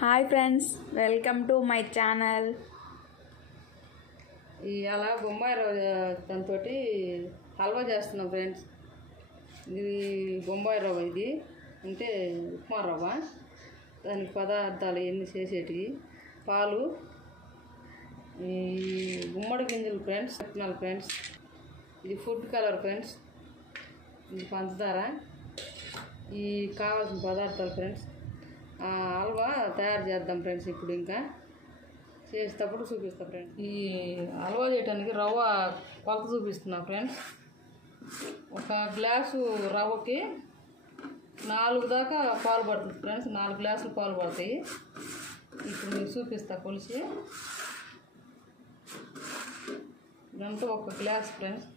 Hi friends, welcome to my channel. అలా బొంబాయి రవ్వ దాంతో హల్వా చేస్తున్నాం ఫ్రెండ్స్. ఇది బొంబాయి రవ్వ, ఇది అంటే ఉప్మా రవ్వ. దానికి పదార్థాలు ఎన్ని చేసేటివి: పాలు, ఈ గుమ్మడి గింజలు ఫ్రెండ్స్, విత్తనాలు ఫ్రెండ్స్, ఇది ఫుడ్ కలర్ ఫ్రెండ్స్, ఇది పంచదార, ఈ కావాల్సిన పదార్థాలు ఫ్రెండ్స్. హల్వా తయారు చేద్దాం ఫ్రెండ్స్. ఇప్పుడు ఇంకా చేసేటప్పుడు చూపిస్తా ఫ్రెండ్స్. ఈ హల్వా చేయడానికి రవ్వ కొలత చూపిస్తున్నా ఫ్రెండ్స్. ఒక గ్లాసు రవ్వకి 4 దాకా పాలు పడుతుంది ఫ్రెండ్స్. 4 గ్లాసులు పాలు పడతాయి. ఇప్పుడు మీకు చూపిస్తా కొలిసి. ఇదంతా 1 గ్లాసు ఫ్రెండ్స్,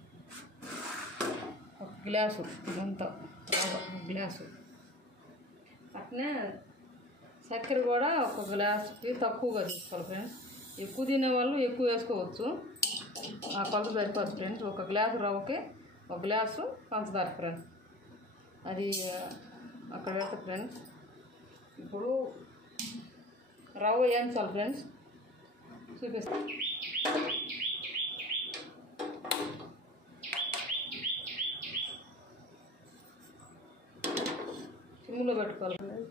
1 గ్లాసు ఇదంతా రవ్వ, 1 గ్లాసు. అట్నే చక్కెర కూడా 1 గ్లాసుకి తక్కువగా తీసుకోవాలి ఫ్రెండ్స్. ఎక్కువ తినేవాళ్ళు ఎక్కువ వేసుకోవచ్చు, ఆ కొలత సరిపోతుంది ఫ్రెండ్స్. 1 గ్లాసు రవ్వకి 1 గ్లాసు పంచదార ఫ్రెండ్స్. అది అక్కడ పెడతా ఫ్రెండ్స్. ఇప్పుడు రవ్వ వేయించాలి ఫ్రెండ్స్, చూపిస్తాను. సిమ్లో పెట్టుకోవాలి ఫ్రెండ్స్.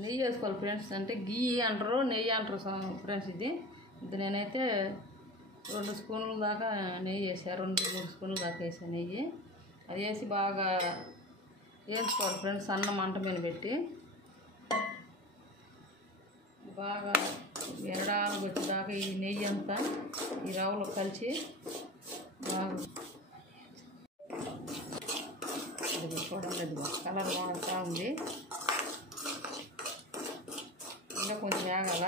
నెయ్యి వేసుకోవాలి ఫ్రెండ్స్. అంటే గీ అంటారు, నెయ్యి అంటారు ఫ్రెండ్స్. ఇది నేనైతే 2 స్పూన్ల దాకా నెయ్యి వేసాను, 2-3 స్పూన్ల దాకా వేసాను నెయ్యి. అది వేసి బాగా వేసుకోవాలి ఫ్రెండ్స్, సన్న మంట మీద పెట్టి. బాగా ఎరడాలు వచ్చేదాకా ఈ నెయ్యి అంతా ఈ రవ్వలో కలిసి బాగా చూడండి, కలర్ బాగా ఉంది. ఇంకా కొంచెం వేగాల.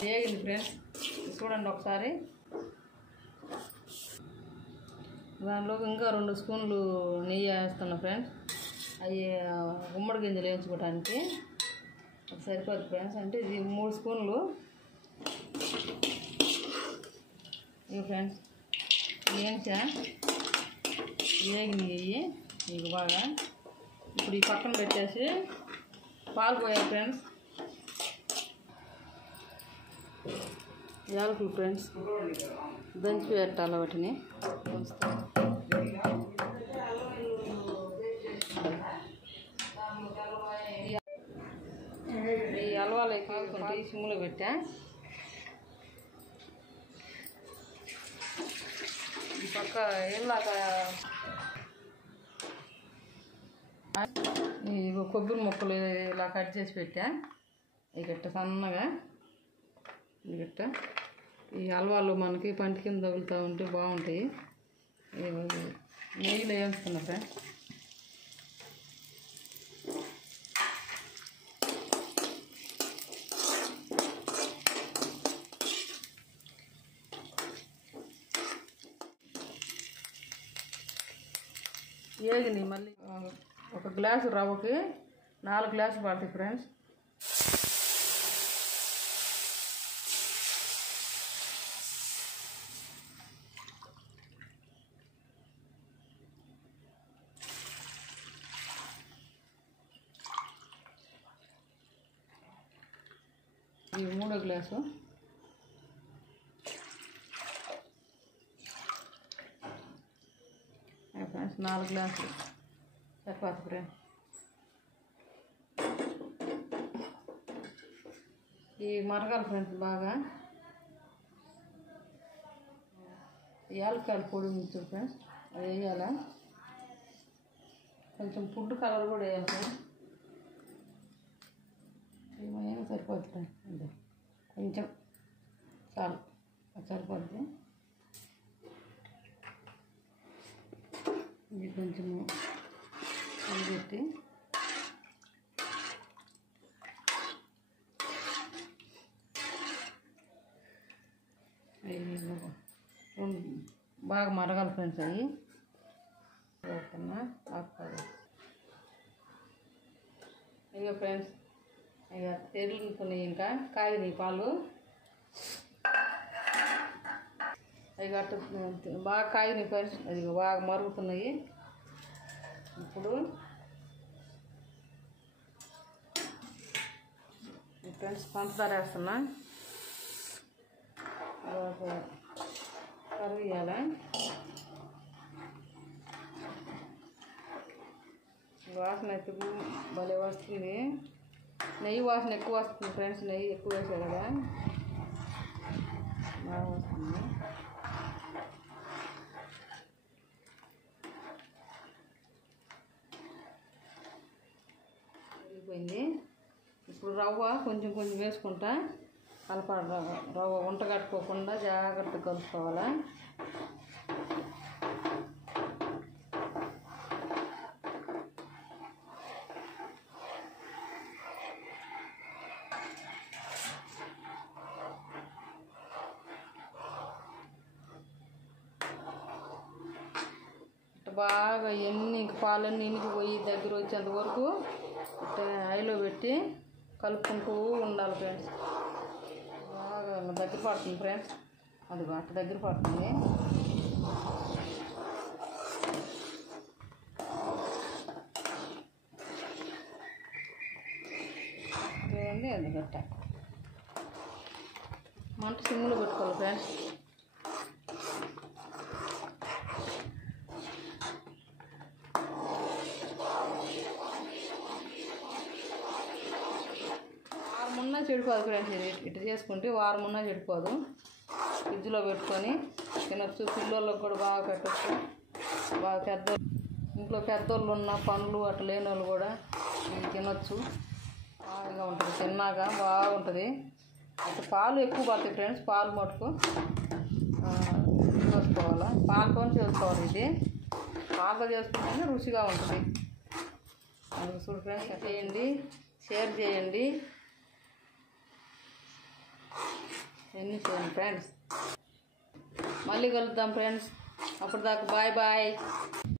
వేగింది ఫ్రెండ్స్, చూడండి ఒకసారి. దానిలో ఇంకా 2 స్పూన్లు నెయ్యి వేస్తున్నా ఫ్రెండ్స్. అవి గుమ్మడి గింజలు వేయించుకోవడానికి సరిపోదు ఫ్రెండ్స్. అంటే ఇది 3 స్పూన్లు ఇవి ఫ్రెండ్స్. వేయించా, వేగినాయి ఇవి బాగా. ఇప్పుడు ఈ పక్కన పెట్టేసి పాలు పోయాలి ఫ్రెండ్స్. యాలకులు ఫ్రెండ్స్ దంచి పెట్టాలి వాటిని. ఈ హల్వాలు కాకుండా ఈ సిమ్లో పెట్టా. ఈ పక్క ఏలాగా ఈ కొబ్బరి ముక్కలు ఇలా కట్ చేసి పెట్టా. ఈ గట్ట సన్నగా, ఈ గట్ట ఈ హల్వాలు మనకి పంట కింద తగులుతూ ఉంటే బాగుంటాయి. నెయ్యిలో వేయించుకున్నా ఫ్రెండ్స్. వేగినాయి. మళ్ళీ 1 గ్లాసు రవ్వకి 4 గ్లాసులు పడతాయి ఫ్రెండ్స్. ఈ 3వ గ్లాసు. ఫ్రెండ్స్ 4 గ్లాసులు సరిపోతుంది ఫ్రెండ్స్. ఈ మరగాలి ఫ్రెండ్స్ బాగా. యాలక్కాయల పొడి ఉంది ఫ్రెండ్స్, అది వేయాలా. కొంచెం ఫుడ్ కలర్ కూడా వేయాలి ఫ్రెండ్స్. ఏమైనా సరిపోతుంది ఫ్రెండ్స్, అంటే కొంచెం చాలు, అది సరిపోద్ది. ఇది కొంచెము పెట్టి బాగా మరగాలి ఫ్రెండ్స్. అవి ఇక ఫ్రెండ్స్ ఇక తెరులుకున్నాయి, ఇంకా కాగినాయి పాలు. అవి గట్ట బాగా కాగినాయి ఫ్రెండ్స్, అది బాగా మరుగుతున్నాయి. ఇప్పుడు ఫ్రెండ్స్ పంచదార వేస్తున్నా, కరివేయాలి. వాసన అయితే భలే వస్తుంది, నెయ్యి వాసన ఎక్కువ వస్తుంది ఫ్రెండ్స్. నెయ్యి ఎక్కువ వేసా కదా బాగా వస్తుంది. అయిపోయింది. ఇప్పుడు రవ్వ కొంచెం కొంచెం వేసుకుంటా కలపాలి. రవ్వ వంట కట్టుకోకుండా జాగ్రత్తగా కలుపుకోవాలి. బాగా పాలన్నీ ఇనికిపోయి దగ్గర వచ్చేంత వరకు హైలో పెట్టి కలుపుకుంటూ ఉండాలి ఫ్రెండ్స్. బాగా దగ్గర పడుతుంది ఫ్రెండ్స్, అది అట్ట దగ్గర పడుతుంది. చూడండి, అది గట్ట మంట సిమ్లో పెట్టుకోవాలి ఫ్రెండ్స్. వారమున్నా చెడిపోదు ఫ్రెండ్స్, ఇది ఇటు చేసుకుంటే వారమున్నా చెడిపోదు. ఫ్రిడ్జ్లో పెట్టుకొని తినొచ్చు, పిల్లలకు కూడా బాగా పెట్టచ్చు. బాగా ఇంట్లో పెద్దోళ్ళు ఉన్న పండ్లు అట్లా లేని వాళ్ళు కూడా ఇది తినొచ్చు. బాగా ఉంటుంది, తిన్నాక బాగుంటుంది. అయితే పాలు ఎక్కువ పడతాయి ఫ్రెండ్స్, పాలు మటుకు చేసుకోవాలి, పాలతో చేసుకోవాలి. ఇది పాలతో చేసుకుంటేనే రుచిగా ఉంటుంది. అందుకు చూడు ఫ్రెండ్స్, చేయండి, షేర్ చేయండి, ఎన్ని చేయండి ఫ్రెండ్స్. మళ్ళీ కలుద్దాం ఫ్రెండ్స్, అప్పటిదాకా బాయ్ బాయ్.